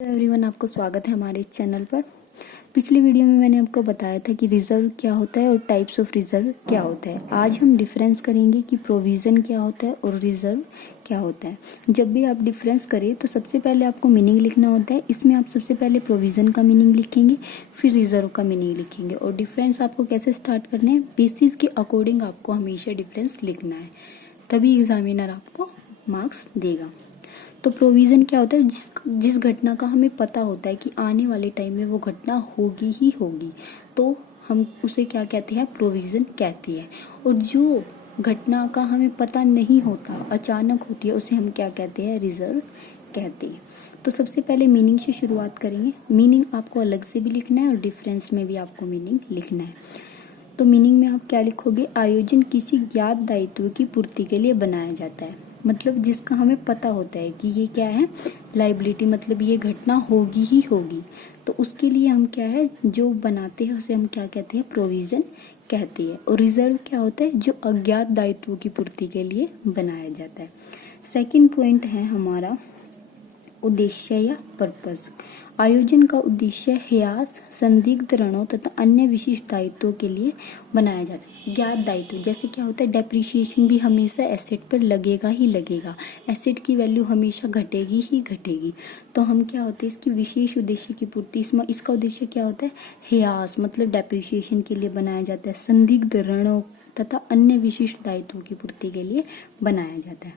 Everyone, आपको स्वागत है हमारे इस चैनल पर। पिछली वीडियो में मैंने आपको बताया था कि रिजर्व क्या होता है और टाइप्स ऑफ रिजर्व क्या होता है। आज हम डिफरेंस करेंगे कि प्रोविजन क्या होता है और रिजर्व क्या होता है। जब भी आप डिफरेंस करें तो सबसे पहले आपको मीनिंग लिखना होता है। इसमें आप सबसे पहले प्रोविजन का मीनिंग लिखेंगे, फिर रिजर्व का मीनिंग लिखेंगे। और डिफरेंस आपको कैसे स्टार्ट करना है, बेसिस के अकॉर्डिंग आपको हमेशा डिफरेंस लिखना है, तभी एग्जामिनर आपको मार्क्स देगा। तो प्रोविजन क्या होता है, जिस घटना का हमें पता होता है कि आने वाले टाइम में वो घटना होगी ही होगी, तो हम उसे क्या कहते हैं, प्रोविजन कहती है। और जो घटना का हमें पता नहीं होता, अचानक होती है, उसे हम क्या कहते हैं, रिजर्व कहते हैं। तो सबसे पहले मीनिंग से शुरुआत करेंगे। मीनिंग आपको अलग से भी लिखना है और डिफरेंस में भी आपको मीनिंग लिखना है। तो मीनिंग में आप क्या लिखोगे, आयोजन किसी ज्ञात दायित्व की पूर्ति के लिए बनाया जाता है। मतलब जिसका हमें पता होता है कि ये क्या है, लाइबिलिटी, मतलब ये घटना होगी ही होगी, तो उसके लिए हम क्या है, जो बनाते हैं उसे हम क्या कहते हैं, प्रोविजन कहते हैं। और रिजर्व क्या होता है, जो अज्ञात दायित्वों की पूर्ति के लिए बनाया जाता है। सेकंड पॉइंट है हमारा उद्देश्य या पर्पस। आयोजन का उद्देश्य ह्यास, संदिग्ध ऋणों तथा अन्य विशिष्ट दायित्वों के लिए बनाया जाता है। ज्ञात दायित्व जैसे क्या होता है, डेप्रिसिएशन भी हमेशा एसेट पर लगेगा ही लगेगा, एसेट की वैल्यू हमेशा घटेगी ही घटेगी। तो हम क्या होते हैं, इसकी विशेष उद्देश्य की पूर्ति, इसमें इसका उद्देश्य क्या होता है, ह्यास मतलब डेप्रिसिएशन के लिए बनाया जाता है, संदिग्ध ऋणों तथा अन्य विशिष्ट दायित्वों की पूर्ति के लिए बनाया जाता है।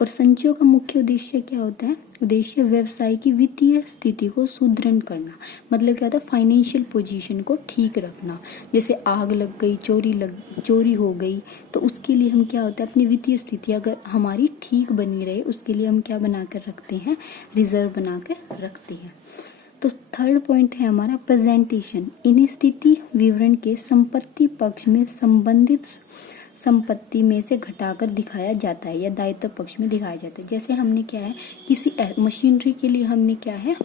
और संचयों का मुख्य उद्देश्य क्या होता है, उद्देश्य व्यवसाय की वित्तीय स्थिति को सुदृढ़ करना। मतलब क्या होता है, फाइनेंशियल पोजीशन को ठीक रखना। जैसे आग लग गई, चोरी हो गई, तो उसके लिए हम क्या होता है, अपनी वित्तीय स्थिति अगर हमारी ठीक बनी रहे, उसके लिए हम क्या बनाकर रखते हैं, रिजर्व बनाकर रखते हैं। तो थर्ड पॉइंट है हमारा प्रेजेंटेशन। इन स्थिति विवरण के संपत्ति पक्ष में संबंधित संपत्ति में से घटाकर दिखाया जाता है या दायित्व पक्ष में दिखाया जाता है। जैसे हमने क्या है, किसी मशीनरी के लिए हमने क्या है,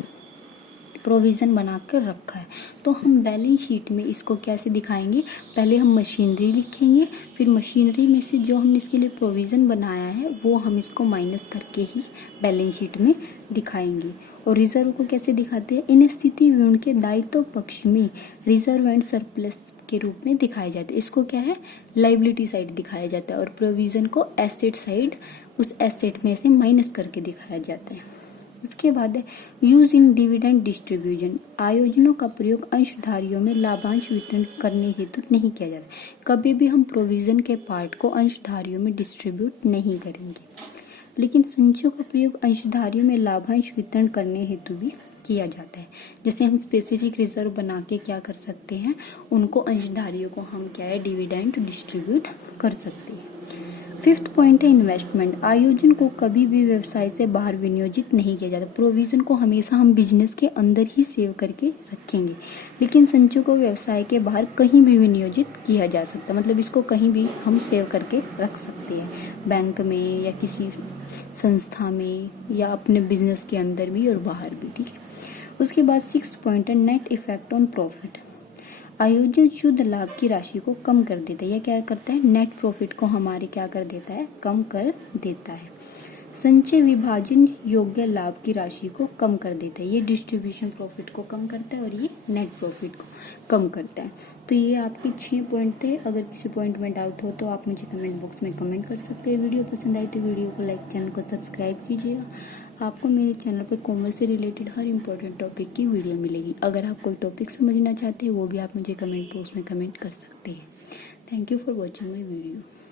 प्रोविजन बनाकर रखा है, तो हम बैलेंस शीट में इसको कैसे दिखाएंगे, पहले हम मशीनरी लिखेंगे, फिर मशीनरी में से जो हमने इसके लिए प्रोविजन बनाया है वो हम इसको माइनस करके ही बैलेंस शीट में दिखाएंगे। और रिजर्व को कैसे दिखाते हैं, इन स्थिति विवरण के दायित्व पक्ष में रिजर्व एंड सरप्लस के रूप में दिखाया जाता है। इसको क्या है, लाइबिलिटी साइड दिखाया जाता है, और प्रोविजन को एसेट साइड, उस एसेट में से माइनस करके दिखाया जाता है। उसके बाद है यूज इन डिविडेंड डिस्ट्रीब्यूशन। आयोजनों का प्रयोग अंशधारियों में लाभांश वितरण करने हेतु नहीं किया जाता। कभी भी हम प्रोविजन के पार्ट को अंशधारियों में डिस्ट्रीब्यूट नहीं करेंगे, लेकिन संचयों का प्रयोग अंशधारियों में लाभांश वितरण करने हेतु भी किया जाता है। जैसे हम स्पेसिफिक रिजर्व बना के क्या कर सकते हैं, उनको अंशधारियों को हम क्या है, डिविडेंड डिस्ट्रीब्यूट कर सकते हैं। फिफ्थ पॉइंट है इन्वेस्टमेंट। आयोजन को कभी भी व्यवसाय से बाहर विनियोजित नहीं किया जाता। प्रोविजन को हमेशा हम बिजनेस के अंदर ही सेव करके रखेंगे, लेकिन संचय को व्यवसाय के बाहर कहीं भी विनियोजित किया जा सकता है। मतलब इसको कहीं भी हम सेव करके रख सकते हैं, बैंक में या किसी संस्था में या अपने बिजनेस के अंदर भी और बाहर भी, ठीक है। उसके बाद सिक्स्थ पॉइंट है नेट इफेक्ट ऑन प्रॉफिट। आयोजन शुद्ध लाभ की राशि को कम कर देता है। यह क्या करता है, नेट प्रॉफिट को हमारे क्या कर देता है, कम कर देता है। संचय विभाजन योग्य लाभ की राशि को कम कर देता है। ये डिस्ट्रीब्यूशन प्रॉफिट को कम करता है और ये नेट प्रॉफिट को कम करता है। तो ये आपके 6 पॉइंट थे। अगर किसी पॉइंट में डाउट हो तो आप मुझे कमेंट बॉक्स में कमेंट कर सकते हैं। वीडियो पसंद आई तो वीडियो को लाइक, चैनल को सब्सक्राइब कीजिएगा। आपको मेरे चैनल पर कॉमर्स से रिलेटेड हर इंपॉर्टेंट टॉपिक की वीडियो मिलेगी। अगर आप कोई टॉपिक समझना चाहते हैं वो भी आप मुझे कमेंट बॉक्स में कमेंट कर सकते हैं। Thank you for watching my video.